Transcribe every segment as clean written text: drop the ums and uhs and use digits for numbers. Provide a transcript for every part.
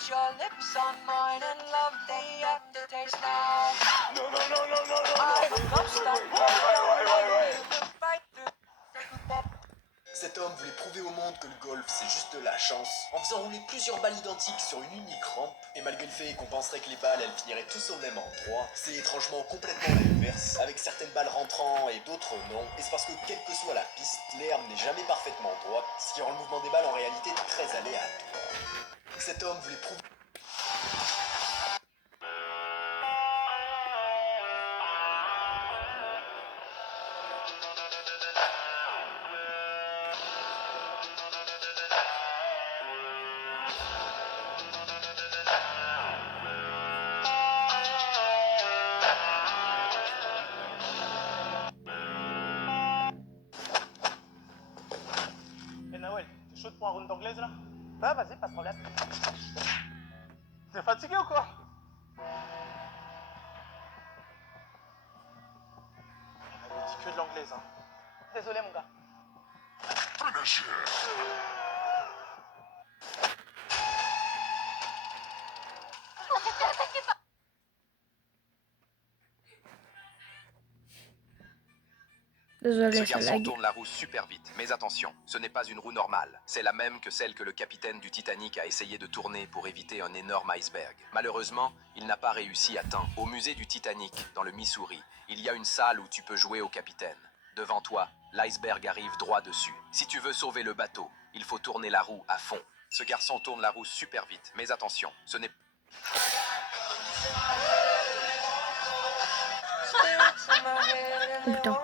Put your lips on mine and love the aftertaste now. No, no, no, no, no, no. I'm a ghost, I'm Cet homme voulait prouver au monde que le golf c'est juste de la chance, en faisant rouler plusieurs balles identiques sur une unique rampe, et malgré le fait qu'on penserait que les balles elles finiraient tous au même endroit, c'est étrangement complètement l'inverse, avec certaines balles rentrant et d'autres non, et c'est parce que quelle que soit la piste, l'herbe n'est jamais parfaitement droite, ce qui rend le mouvement des balles en réalité très aléatoire. Cet homme voulait prouver... Nawel, t'es chaude pour un round d'anglaise là? Ouais, vas-y, pas de problème. T'es fatigué ou quoi? Elle me dit que de l'anglaise, hein. Désolé, mon gars. Désolé, Ce ça garçon lag. tourne la roue super vite, mais attention, ce n'est pas une roue normale. C'est la même que celle que le capitaine du Titanic a essayé de tourner pour éviter un énorme iceberg. Malheureusement, il n'a pas réussi à temps. Au musée du Titanic, dans le Missouri, il y a une salle où tu peux jouer au capitaine. Devant toi, l'iceberg arrive droit dessus. Si tu veux sauver le bateau, il faut tourner la roue à fond. Ce garçon tourne la roue super vite, mais attention, ce n'est... Oh putain.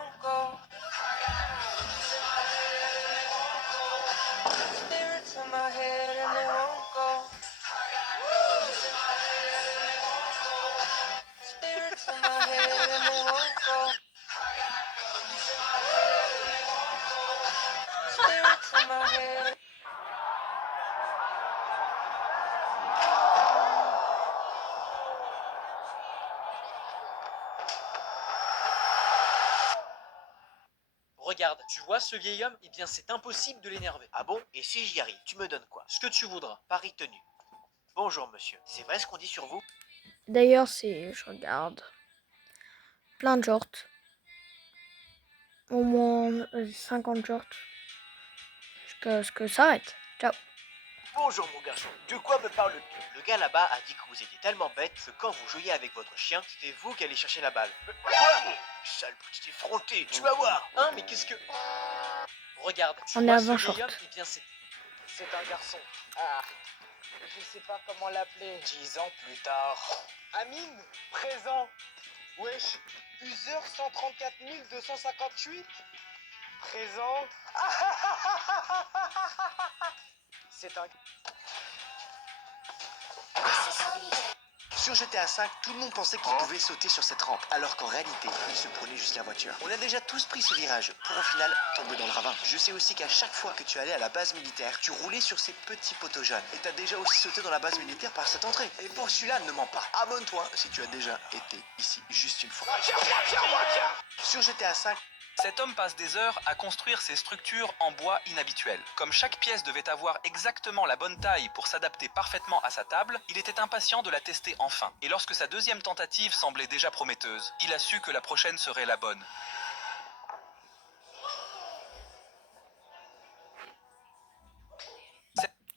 Regarde, tu vois ce vieil homme? Eh bien, c'est impossible de l'énerver. Ah bon? Et si j'y arrive, tu me donnes quoi? Ce que tu voudras. Pari tenu. Bonjour monsieur, c'est vrai ce qu'on dit sur vous? D'ailleurs, je regarde plein de shorts. Au moins 50 shorts. Jusqu'à ce que ça arrête. Ciao. Bonjour mon garçon, de quoi me parle-t-on? Le gars là-bas a dit que vous étiez tellement bête que quand vous jouiez avec votre chien, c'était vous qui alliez chercher la balle. Quoi? Sale petit effronté, tu vas voir! Hein, mais qu'est-ce que... Regarde, tu On est vois à ce 20 vieil homme? shorts. Eh bien, c'est un garçon. Ah, je sais pas comment l'appeler. 10 ans plus tard. Amine, présent. Wesh, user 134 258. Présent. C'est un... Sur GTA 5, tout le monde pensait qu'il pouvait sauter sur cette rampe, alors qu'en réalité, il se prenait juste la voiture. On a déjà tous pris ce virage, pour au final tomber dans le ravin. Je sais aussi qu'à chaque fois que tu allais à la base militaire, tu roulais sur ces petits poteaux jaunes. Et t'as déjà aussi sauté dans la base militaire par cette entrée. Et pour celui-là, ne mens pas. Abonne-toi si tu as déjà été ici juste une fois. Sur GTA 5, Cet homme passe des heures à construire ces structures en bois inhabituelles. Comme chaque pièce devait avoir exactement la bonne taille pour s'adapter parfaitement à sa table, il était impatient de la tester enfin. Et lorsque sa deuxième tentative semblait déjà prometteuse, il a su que la prochaine serait la bonne.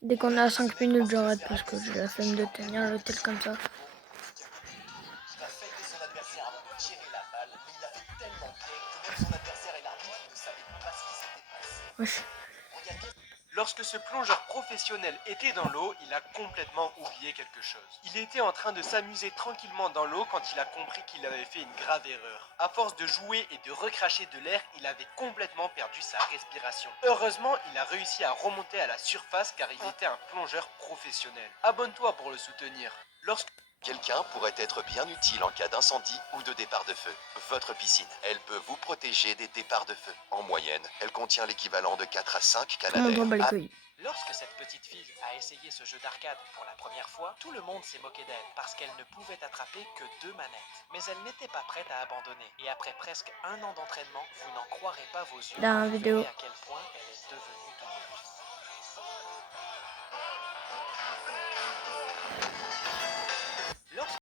Dès qu'on a 5 minutes, j'arrête parce que j'ai la flemme de tenir le tel comme ça. Il a failli son adversaire avant de tirer la balle, mais il l'a fait tellement bien que même son adversaire et l'arbitre ne savaient pas ce qui s'était passé. Wesh. Regarde, Lorsque ce plongeur professionnel était dans l'eau, il a complètement oublié quelque chose. Il était en train de s'amuser tranquillement dans l'eau quand il a compris qu'il avait fait une grave erreur. À force de jouer et de recracher de l'air, il avait complètement perdu sa respiration. Heureusement, il a réussi à remonter à la surface car il était un plongeur professionnel. Abonne-toi pour le soutenir. Lorsque... Quelqu'un pourrait être bien utile en cas d'incendie ou de départ de feu. Votre piscine, elle peut vous protéger des départs de feu. En moyenne, elle contient l'équivalent de 4 à 5 Tout le monde s'en bat les canadaires. couilles. Lorsque cette petite fille a essayé ce jeu d'arcade pour la première fois, tout le monde s'est moqué d'elle parce qu'elle ne pouvait attraper que 2 manettes. Mais elle n'était pas prête à abandonner. Et après presque 1 an d'entraînement, vous n'en croirez pas vos yeux. Dans la vous vidéo. verrez à quel point elle est devenue